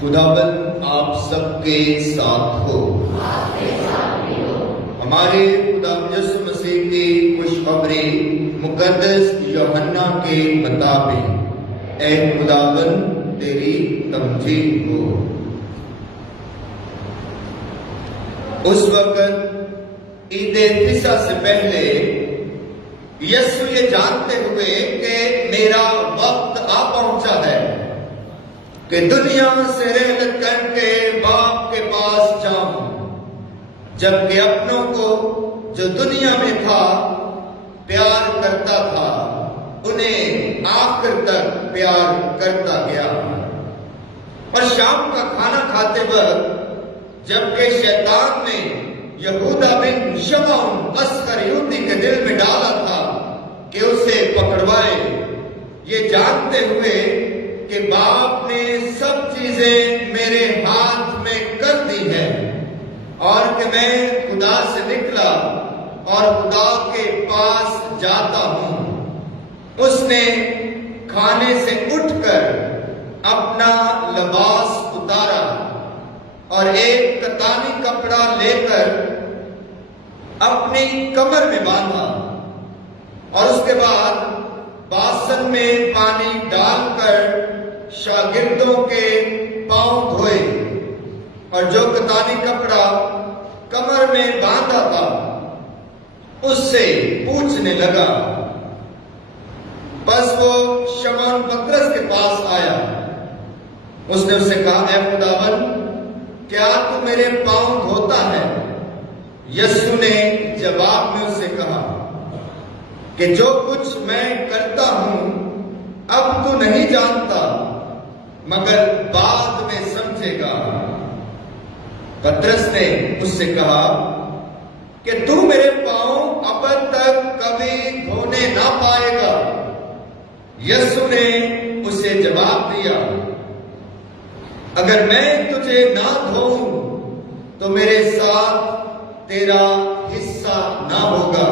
خداوند آپ سب کے ساتھ ہو۔ ہمارے خدا یسوع مسیح کی خوشخبری مقدس یوحنا کے مطابق اے خداوند تیری تمجید ہو۔ اس وقت عید فصح سے پہلے یسوع یہ جانتے ہوئے کہ میرا وقت آ پہنچا ہے کہ دنیا سے رحلت کر کے باپ کے پاس جاؤں، جبکہ اپنوں کو جو دنیا میں تھا پیار کرتا تھا انہیں آخر تک پیار کرتا گیا۔ اور شام کا کھانا کھاتے وقت جبکہ شیطان نے یہودا بن شمعون اسخریوطی کے دل میں ڈالا تھا کہ اسے پکڑوائے، یہ جانتے ہوئے کہ باپ نے سب چیزیں میرے ہاتھ میں کر دی ہے اور کہ میں خدا سے نکلا اور خدا کے پاس جاتا ہوں، اس نے کھانے سے اٹھ کر اپنا لباس اتارا اور ایک کتانی کپڑا لے کر اپنی کمر میں باندھا اور اس کے بعد باسن میں پانی ڈال کر شاگردوں کے پاؤں دھوئے اور جو کتانی کپڑا کمر میں باندھا تھا اس سے پوچھنے لگا۔ بس وہ شمعون پترس کے پاس آیا، اس نے اس سے کہا اے خداوند کیا تو میرے پاؤں دھوتا ہے؟ یسوع نے جواب میں اس سے کہا کہ جو کچھ میں کرتا ہوں اب تو نہیں جانتا مگر بعد میں سمجھے گا۔ پترس نے اس سے کہا کہ تو میرے پاؤں اب تک کبھی دھونے نہ پائے گا۔ یسوع نے اسے جواب دیا اگر میں تجھے نہ دھوؤں تو میرے ساتھ تیرا حصہ نہ ہوگا۔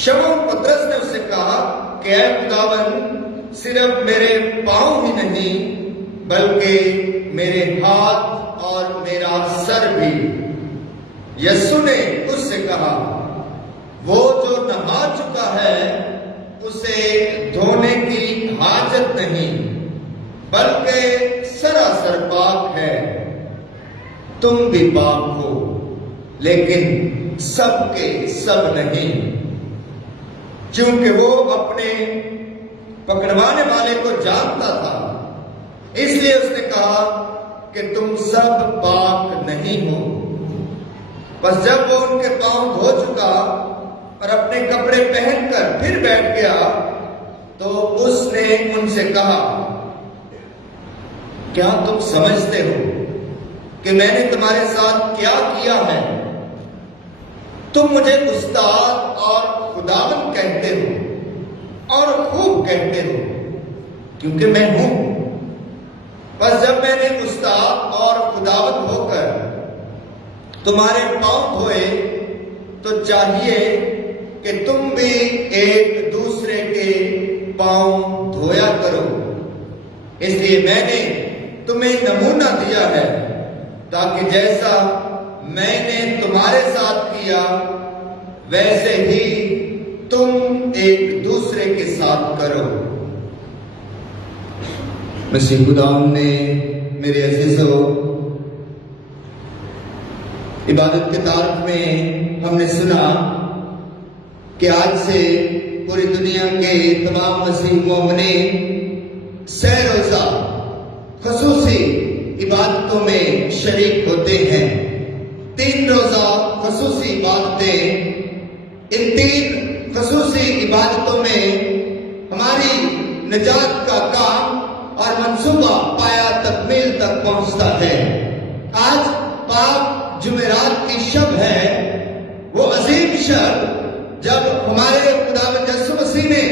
شمعون پترس نے اس سے کہا کہ اے خداوند صرف میرے پاؤں ہی نہیں بلکہ میرے ہاتھ اور میرا سر بھی۔ یسوع نے اس سے کہا وہ جو نہا چکا ہے اسے دھونے کی حاجت نہیں بلکہ سراسر پاک ہے۔ تم بھی پاک ہو لیکن سب کے سب نہیں۔ چونکہ وہ اپنے پکڑوانے والے کو جانتا تھا اس لیے اس نے کہا کہ تم سب پاک نہیں ہو۔ بس جب وہ ان کے پاؤں دھو چکا اور اپنے کپڑے پہن کر پھر بیٹھ گیا تو اس نے ان سے کہا کیا تم سمجھتے ہو کہ میں نے تمہارے ساتھ کیا کیا ہے؟ تم مجھے استاد اور خداوند کہتے ہو اور خوب کہتے ہو کیونکہ میں ہوں۔ بس جب میں نے استاد اور خداوند ہو کر تمہارے پاؤں دھوئے تو چاہیے کہ تم بھی ایک دوسرے کے پاؤں دھویا کرو۔ اس لیے میں نے تمہیں نمونہ دیا ہے تاکہ جیسا میں نے تمہارے ساتھ کیا ویسے ہی تم ایک دوسرے کے ساتھ کرو۔ مسیح خداوند نے میرے عزیزو عبادت کے تعارف میں ہم نے سنا کہ آج سے پوری دنیا کے تمام مسیح مومنین سہ روزہ خصوصی عبادتوں میں شریک ہوتے ہیں۔ 3 روزہ خصوصی عبادتیں، ان 3 خصوصی عبادتوں میں ہماری نجات کا کام اور منصوبہ پایا تکمیل تک پہنچتا ہے۔ آج پاک جمعرات کی شب ہے، وہ عظیم شب جب ہمارے خداوند یسوع مسیح نے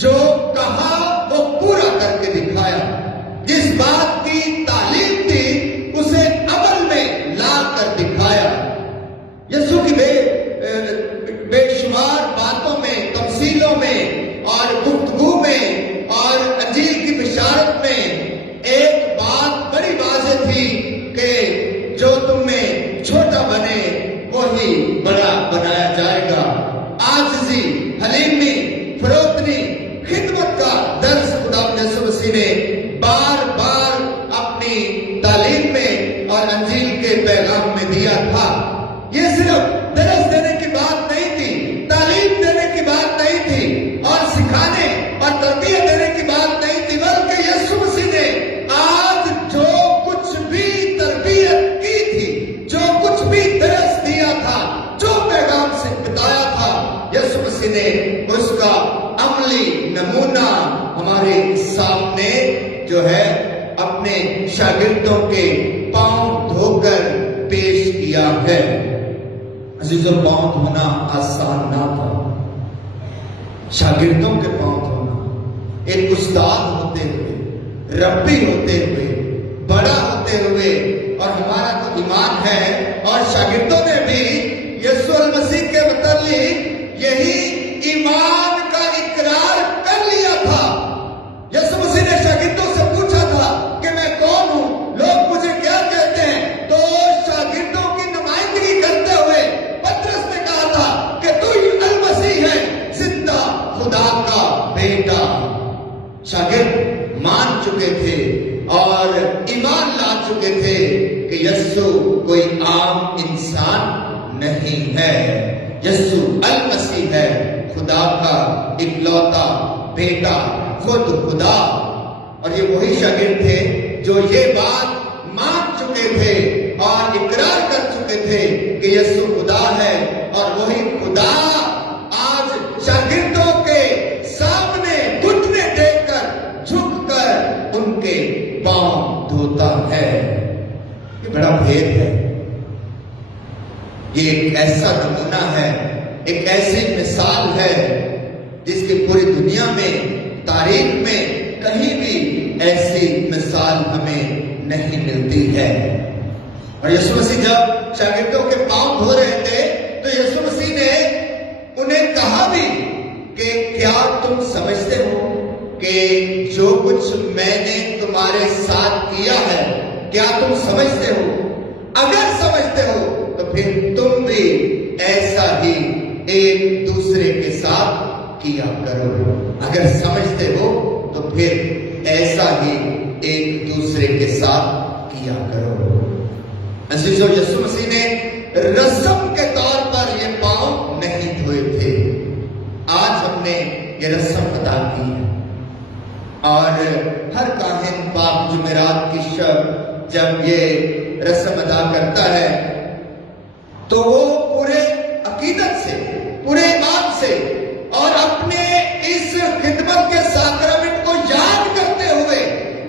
جو کہا وہ پورا کر کے دکھایا، جس بات کی تعلیم تھی اسے عمل میں لا کر دکھایا۔ یسوع کی بے شمار باتوں میں، تمثیلوں میں اور گفتگو میں اور انجیل کی بشارت میں ایک بات بار بار اپنی تعلیم میں اور انجیل کے پیغام میں دیا تھا۔ یہ صرف درس دینے کی بات نہیں تھی، تعلیم دینے کی بات نہیں تھی، اور سکھانے اور تربیت دینے کی بات نہیں تھی، بلکہ یسوع مسیح نے آج جو کچھ بھی تربیت کی تھی، جو کچھ بھی درس دیا تھا، جو پیغام سے بتایا تھا، یسوع مسیح نے اس کا عملی نمونہ ہمارے سامنے جو ہے اپنے شاگردوں کے پاؤں دھو کر پیش کیا ہے۔ عزیزوں، پاؤں دھونا آسان نہ تھا، شاگردوں کے پاؤں دھونا، ایک استاد ہوتے ہوئے، ربی ہوتے ہوئے، بڑا ہوتے ہوئے، اور ہمارا تو ایمان ہے، اور شاگردوں نے بھی یسوع المسیح کے متعلق یہی ایمان کا اقرار کر لیا تھا۔ یسوع مسیح نے شاگردوں سے پوچھا تھا کہ میں کون ہوں، لوگ مجھے کیا کہتے ہیں؟ تو شاگردوں کی نمائندگی کرتے ہوئے پترس نے کہا تھا کہ تو المسیح ہے، زندہ خدا کا بیٹا۔ شاگرد مان چکے تھے اور ایمان لا چکے تھے کہ یسوع کوئی عام انسان نہیں ہے، یسوع المسیح ہے، خدا کا اکلوتا بیٹا، خود خدا۔ اور یہ وہی شاگرد تھے جو یہ بات مان چکے تھے اور اقرار کر چکے تھے کہ یسوع خدا ہے، اور وہی خدا آج شاگردوں کے سامنے گھٹنے ٹیک کر، جھک کر ان کے پاؤں دھوتا ہے۔ یہ بڑا بھید ہے، یہ ایک ایسا نمونہ ہے، ایک ایسی مثال ہے جس کی پوری دنیا میں، تاریخ میں کہیں بھی ایسی مثال ہمیں نہیں ملتی ہے۔ اور یسوع مسیح جب شاگردوں کے پاؤں دھو رہے تھے تو یسوع مسیح نے انہیں کہا بھی کہ کیا تم سمجھتے ہو کہ جو کچھ میں نے تمہارے ساتھ کیا ہے، کیا تم سمجھتے ہو؟ اگر سمجھتے ہو تو پھر تم بھی ایسا ہی ایک دوسرے کے ساتھ کیا کرو۔ اگر سمجھتے ہو تو پھر ایسا ہی ایک دوسرے کے ساتھ کیا کرو۔ عزیزو، یسوع مسیح نے رسم کے طور پر یہ پاؤں نہیں دھوئے تھے، آج ہم نے یہ رسم ادا کی ہے، اور ہر کاہن پاک جمعرات کی شب جب یہ رسم ادا کرتا ہے تو وہ پورے عقیدت سے، پورے ایمان سے اور اپنے اس خدمت کے ساکرمنٹ کو یاد کرتے ہوئے،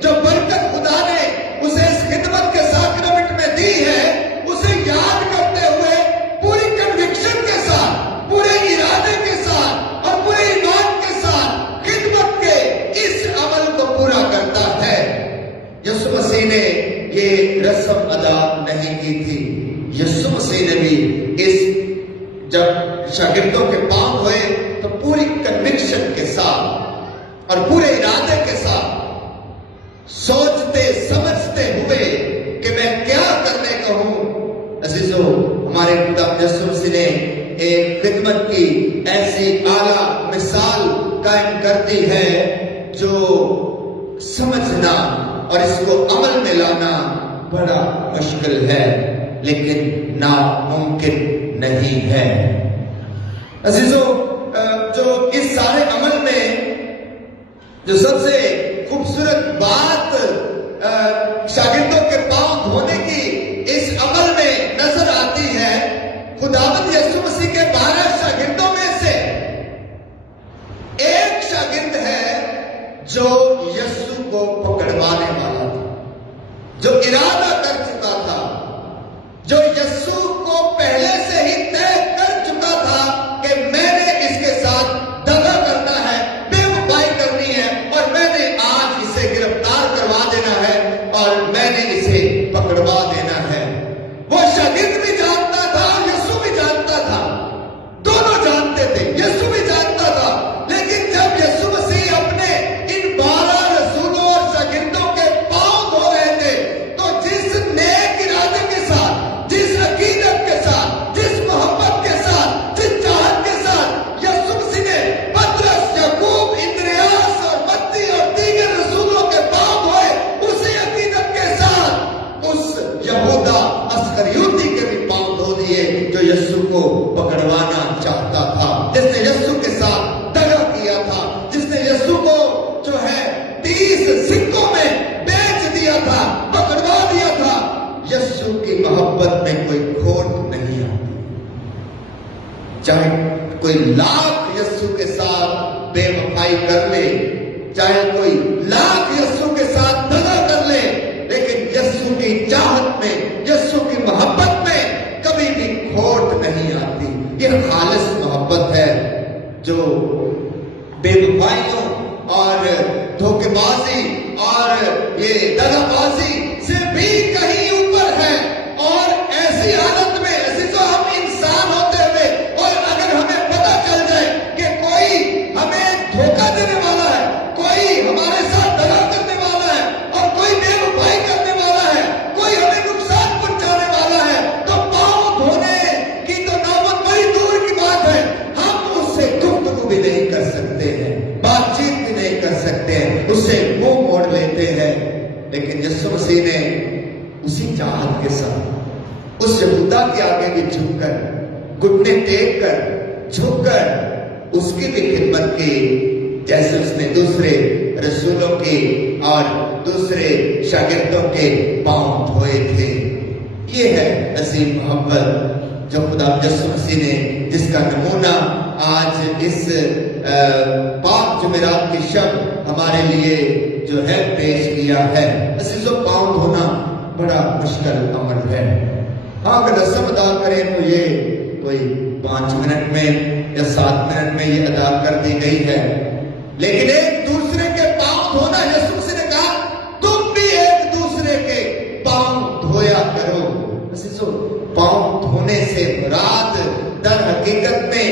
جو برکت خدا نے اسے اس خدمت کے ساکرمنٹ میں دی ہے، اسے یاد کرتے ہوئے پوری کنوکشن کے ساتھ، پورے ارادے کے ساتھ اور پورے ایمان کے ساتھ خدمت کے اس عمل کو پورا کرتا ہے۔ یسوع مسیح نے یہ رسم ادا نہیں کی تھی، یسوع مسیح نے بھی جب شاگردوں کے پاؤں ہوئے تو پوری کنوکشن کے ساتھ اور پورے ارادے کے ساتھ، سوچتے سمجھتے ہوئے کہ میں کیا کرنے کا ہوں۔ عزیزو، ہمارے خدا یسوع مسیح نے ایک خدمت کی ایسی اعلیٰ مثال قائم کر دی ہے جو سمجھنا اور اس کو عمل میں لانا بڑا مشکل ہے، لیکن ناممکن نہیں ہے۔ عزیزو، جو اس سارے عمل میں جو سب سے خوبصورت بات شاگردوں کے پاؤں دھونے کی اس عمل میں نظر آتی ہے، خداوند یسوع مسیح کے 12 شاگردوں میں سے ایک شاگرد ہے جو یسوع کو پکڑوانے والا تھا، جو ارادہ کر چکا تھا، جو یسوع کو پہلے سے ہی طے کر چکا تھا کہ میں نے اس کے ساتھ دغا کرنا ہے، بے وفائی کرنی ہے، اور میں نے آج اسے گرفتار کروا چاہے کوئی لاکھ یسوع کے ساتھ بے وفائی کر لے، چاہے کوئی لاکھ یسوع کے ساتھ دغا کر لے، لیکن یسوع کی چاہت میں، یسوع کی محبت میں کبھی بھی کھوٹ نہیں آتی۔ یہ خالص محبت ہے جو بے وفائیوں اور دھوکے بازی اور یہ دغا بازی سے بھی کہیں اوپر ہے۔ اور ایسی حالت میں عزیزو ہم انسان ہوتے ہوئے، اور اگر ہمیں پتہ چل جائے کہ کوئی ہمیں دھوکہ دینے والا ہے، کوئی ہمارے ساتھ دغا کرنے والا ہے، اور کوئی بے وفائی کرنے والا ہے، کوئی ہمیں نقصان پہنچانے والا ہے، تو پاؤں دھونے کی تو نوبت بڑی دور کی بات ہے۔ ہم اس سے گفتگو بھی نہیں کر سکتے ہیں، بات چیت بھی نہیں کر سکتے ہیں، اس سے منہ موڑ لیتے ہیں۔ لیکن یسوع مسیح نے اسی چاہت کے ساتھ اس یہودا کے آگے بھی جھک کر، گھٹنے ٹیک کر، جھک کر اس کی بھی خدمت کی، جیسے اس نے دوسرے رسولوں کی اور دوسرے شاگردوں کے پاؤں دھوئے تھے۔ یہ ہے عظیم محبت جو خدا یسوع مسیح نے، جس کا نمونہ آج اس پاک جمعرات کی شب ہمارے لیے جو ہے پیش کیا ہے۔ عزیزو، پاؤں دھونا بڑا مشکل عمل ہے۔ ہاں، اگر رسم ادا کریں تو یہ کوئی 5 منٹ میں یا 7 منٹ میں یہ ادا کر دی گئی ہے، لیکن ایک دوسرے کے پاؤں دھونا، یسوع مسیح نے کہا تم بھی ایک دوسرے کے پاؤں دھویا کرو۔ عزیزو، پاؤں دھونے سے مراد در حقیقت میں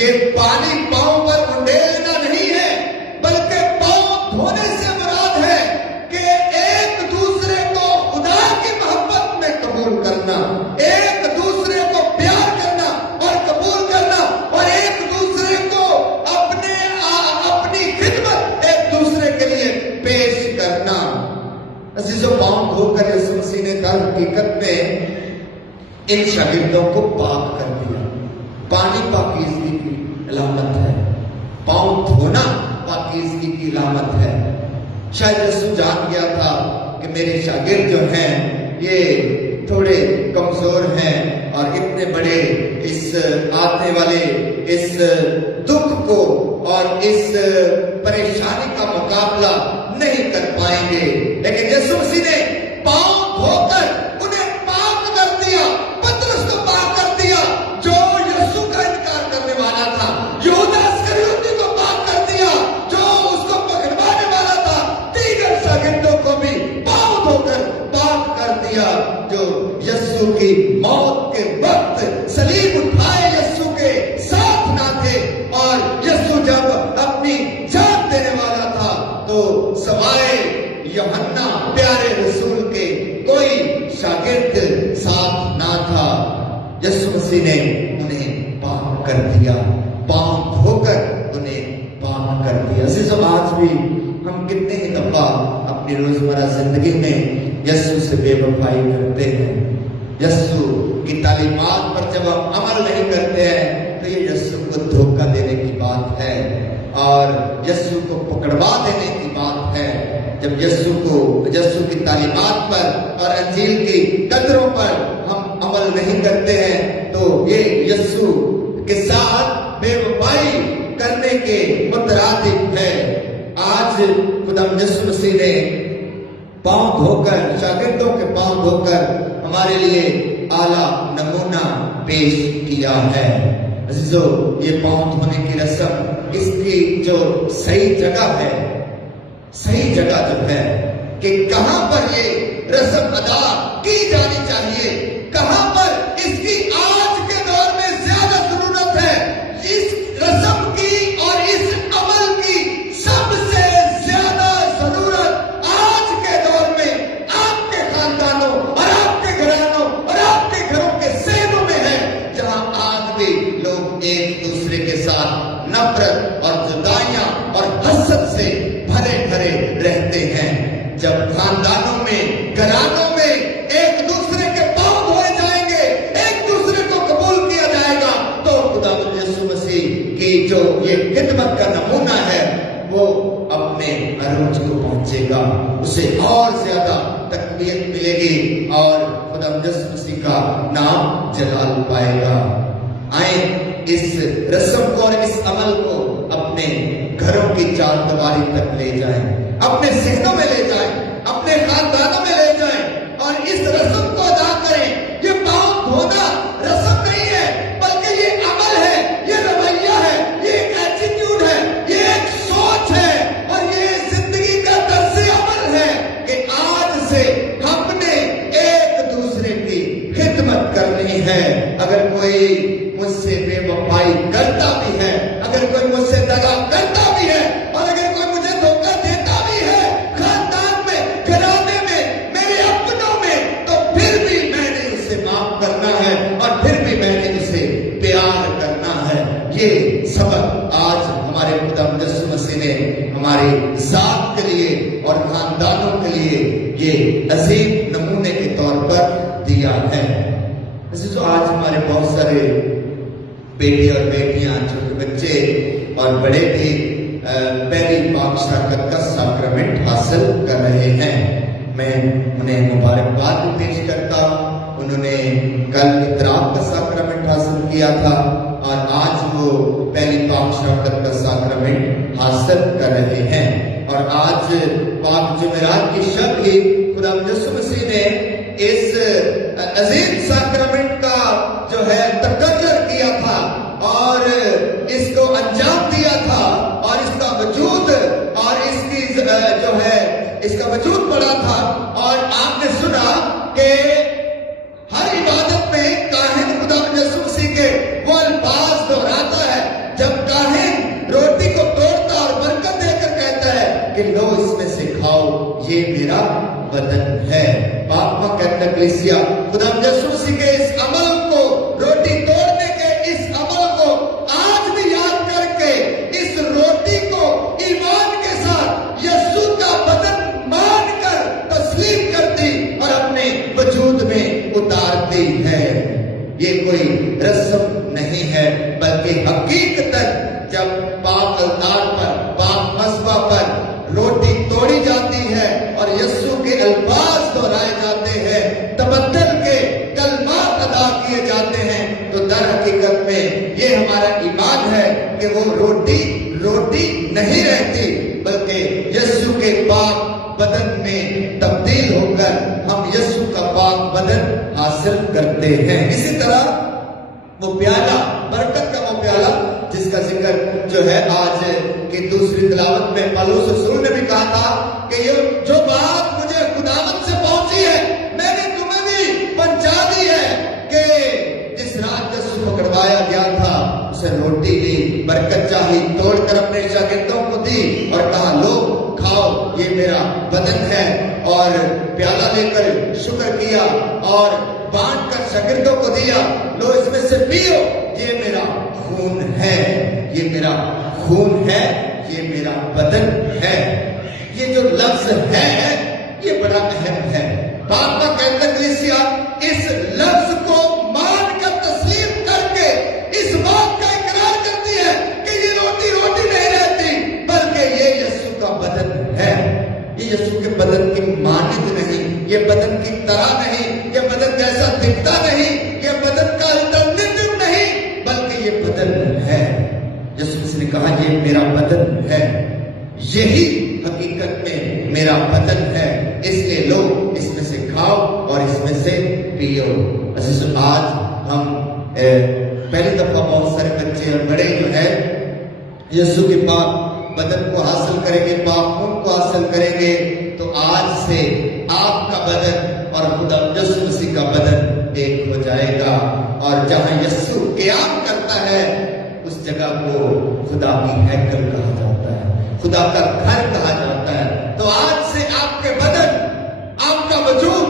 یہ پانی پاؤں پر انڈیلنا نہیں ہے، بلکہ پاؤں دھونے سے مراد ہے کہ ایک دوسرے کو خدا کی محبت میں قبول کرنا، ایک دوسرے کو پیار کرنا اور قبول کرنا، اور ایک دوسرے کو اپنی خدمت ایک دوسرے کے لیے پیش کرنا۔ عزیزو، پاؤں دھو کر یسوع مسیح نے در حقیقت میں ان شاگردوں کو پاک کر دیا۔ پانی پاکیزگی کی علامت ہے، پاؤں دھونا پاکیزگی کی علامت ہے۔ شاید یسوع جان گیا تھا کہ میرے شاگرد جو ہیں یہ تھوڑے کمزور ہیں اور اتنے بڑے اس آنے والے اس دکھ کو اور اس پریشانی کا مقابلہ نہیں کر پائیں گے، لیکن یسوع مسیح نے پاؤں دھو کر انہیں پاک کر دیا۔ پترس کو پاک کر دیا جو یسوع کا انکار کرنے والا تھا، یہودا اسکریوتی کو پاک کر دیا جو اس کو پکڑوانے والا تھا، دیگر شاگردوں کو بھی پاؤں دھو کر پاک کر دیا جو یسوع کی موت کے وقت صلیب اٹھائے یسوع کے ساتھ نہ تھے، اور یسوع جب اپنی جان دینے والا تھا تو سوائے یوحنا پیارے رسول کے کوئی شاگرد ساتھ نہ تھا۔ یسوع مسیح نے انہیں پاک کر دیا، پاؤں دھو کر انہیں پاک کر دیا۔ عزیزو، آج بھی ہم کتنے ہی دفعہ اپنی روزمرہ زندگی میں یسوع سے بے وفائی کرتے ہیں۔ یسوع کی تعلیمات پر جب ہم عمل نہیں کرتے ہیں تو یہ یسوع کو دھوکہ دینے کی بات ہے اور یسوع کو پکڑوا دینے کی بات ہے۔ جب یسوع کی تعلیمات پر اور انجیل کی قدروں پر ہم عمل نہیں کرتے ہیں تو یہ یسوع کے ساتھ بے وفائی کرنے کے مترادف ہے۔ آج خدا یسوع مسیح نے پاؤں دھو کر، شاگردوں کے پاؤں دھو کر ہمارے لیے اعلیٰ نمونہ پیش کیا ہے۔ عزیزو، یہ پاؤں دھونے کی رسم، اس کی جو صحیح جگہ ہے، صحیح جگہ جو ہے کہ کہاں پر یہ رسم ادا کی جانی چاہیے، کہاں پر اس کی آج کے دور میں زیادہ ضرورت ہے، اس رسم کی اور اس عمل کی سب سے زیادہ ضرورت آج کے دور میں آپ کے خاندانوں اور آپ کے گھرانوں اور آپ کے گھروں کے صحنوں میں ہے، جہاں آج بھی لوگ ایک دوسرے کے ساتھ نفرت اور جدائیاں اور حسد سے بھرے بھرے رہتے ہیں۔ جب خاندانوں میں، گھرانوں میں ایک دوسرے کے پاؤں دھوئے جائیں گے، ایک دوسرے کو قبول کیا جائے گا، تو خدا یسوع مسیح کی جو یہ خدمت کا نمونہ ہے وہ اپنے عروج کو پہنچے گا، اسے اور زیادہ تقویت ملے گی اور خدا یسوع مسیح کا نام جلال پائے گا۔ آئیں اس رسم کو اور اس عمل کو اپنے گھروں کی چار دیواری تک لے جائیں، اپنے ذہنوں میں لے جائیں، اپنے خاندانوں میں لے جائیں اور اس رسم کو ادا کریں۔ یہ پاؤں دھونا رسم نہیں ہے، بلکہ یہ عمل ہے، یہ رویہ ہے، یہ ایک ایٹیٹیوڈ ہے، یہ ایک سوچ ہے اور یہ زندگی کا طرز عمل ہے کہ آج سے ہم نے ایک دوسرے کی خدمت کرنی ہے۔ اگر کوئی مجھ سے بے وفائی کرتا بھی ہے، اگر کوئی مجھ سے دغا کرتا بھی ہے اور اگر کوئی مجھے دھوکہ دیتا بھی ہے خاندان میں، گھرانے میں، میرے اپنوں میں، تو پھر بھی میں نے اسے معاف کرنا ہے اور پھر بھی میں نے اسے پیار کرنا ہے۔ یہ سبق آج ہمارے خدا یسوع مسیح نے ہماری ذات کے لیے اور خاندانوں کے لیے یہ عظیم نمونے کے طور پر دیا ہے۔ عزیزو، آج ہمارے بہت سارے بیٹے اور بیٹیاں، چھوٹے بچے اور بڑے بھی پہلی پاک شراکت کا ساکرمنٹ حاصل کر رہے ہیں۔ میں انہیں مبارکباد بھی پیش کرتا۔ انہوں نے کل اعتراف کا ساکرمنٹ حاصل کیا تھا اور آج وہ پہلی پاک شراکت کا ساکرمنٹ حاصل کر رہے ہیں۔ اور آج پاک جمعرات کی شب ہی خدا یسوع مسیح نے اس عظیم ساکرمنٹ کا جو ہے تقرر کیا تھا اور اس کو انجام دیا تھا اور اس کا وجود اور اس کی جو ہے اس کا وجود پڑا تھا۔ اور آپ نے سنا کہ ہر عبادت میں کاہن خدا یسوع مسیح کے وہ الفاظ دہراتا ہے جب کاہن روٹی کو توڑتا اور برکت دے کر کہتا ہے کہ لو اس میں سے کھاؤ، یہ میرا بدن ہے۔ باپ ماں کہتا ہے کلیسیا خدا یسوع مسیح کے اس عمل کو، روٹی توڑنے کے اس عمل کو آج بھی یاد کر کے اس روٹی کو ایمان کے ساتھ یسوع کا بدن مان کر تسلیم کرتی اور اپنے وجود میں اتارتی ہے۔ یہ کوئی رسم نہیں ہے بلکہ حقیقتاً جب پاک الطار پر، پاک مذبح پر روٹی توڑی جاتی ہے اور یسوع کے الفاظ دہرائے جاتے ہیں، تبدل کے کلمات ادا کیے جاتے ہیں، تو در حقیقت میں یہ ہمارا ایمان ہے کہ وہ روٹی نہیں رہتی بلکہ یسوع کے پاک بدن میں تبدیل ہو کر ہم یسوع کا پاک بدن حاصل کرتے ہیں۔ اسی طرح وہ پیالہ، برکت کا وہ پیالہ جس کا ذکر جو ہے آج کی دوسری تلاوت میں پالوس رسول نے بھی کہا تھا کہ یہ جو بات مجھے خداوند سے پہنچی ہے میں نے تمہیں بھی پہنچا دی ہے کہ جس رات یسوع پکڑوایا گیا تھا اسے روٹی لی، برکت چاہی، توڑ کر اپنے شاگردوں کو دی اور کہا لو کھاؤ، یہ میرا بدن ہے، اور پیالہ لے کر شکر کیا اور بانٹ کر شاگردوں کو دیا، لو اس میں سے پیو، یہ میرا خون ہے، یہ میرا خون ہے، یہ میرا بدن ہے۔ یہ جو لفظ ہے یہ بڑا اہم ہے۔ باپ کا کہتا ہے کلیسیا اس لفظ کو مان کر تسلیم کر کے اس بات کا اقرار کرتی ہے کہ یہ روٹی نہیں رہتی بلکہ یہ یسوع کا بدن ہے۔ یہ یسوع کے بدن کی مانند نہیں، یہ بدن کی طرح نہیں، یہ بدن جیسا دکھتا نہیں، یہ بدن کا الٹرنیٹو نہیں بلکہ یہ بدن ہے۔ یسوع نے کہا یہ میرا بدن ہے، یہی حقیقت میں میرا بدن ہے، اس لیے لو اس میں سے کھاؤ اور اس میں سے پیو۔ عزیز، آج ہم پہلی دفعہ بہت سارے بچے اور بڑے جو ہے یسوع کے پاک بدن کو حاصل کریں گے، پاک خون کو حاصل کریں گے، تو آج سے آپ کا بدن اور خدا یسوع مسیح کا بدن ایک ہو جائے گا، اور جہاں یسوع قیام کرتا ہے اس جگہ کو خدا کی ہیکل کہا جاتا ہے، خدا کا گھر کہا جاتا ہے۔ تو آج سے آپ کے بدن، آپ کا وجود،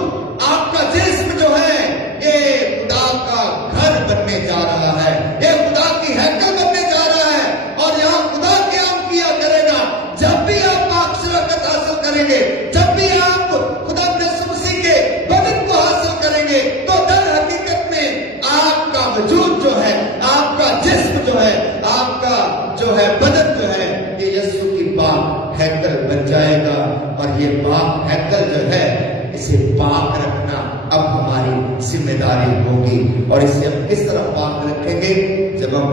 آپ کا جسم جو ہے یہ خدا کا گھر بننے جا رہا ہے، یہ خدا کی ہیکل بننے جا رہا ہے، اور یہاں خدا قیام کیا کرے گا۔ جب بھی آپ پاک شراکت حاصل کریں گے، جب بھی آپ خدا یسوع مسیح کے بدن کو حاصل کریں گے، تو در حقیقت میں آپ کا وجود جو ہے، آپ کا جسم جو ہے، آپ کا جو ہے بدن جو ہے، یہ یسوع کی پاک ہیکل بن جائے گا۔ اور یہ پاک ہیکل جو ہے اسے پاک رکھنا اب ہماری ذمہ داری ہوگی، اور اسے ہم کس طرح پاک رکھیں گے؟ جب ہم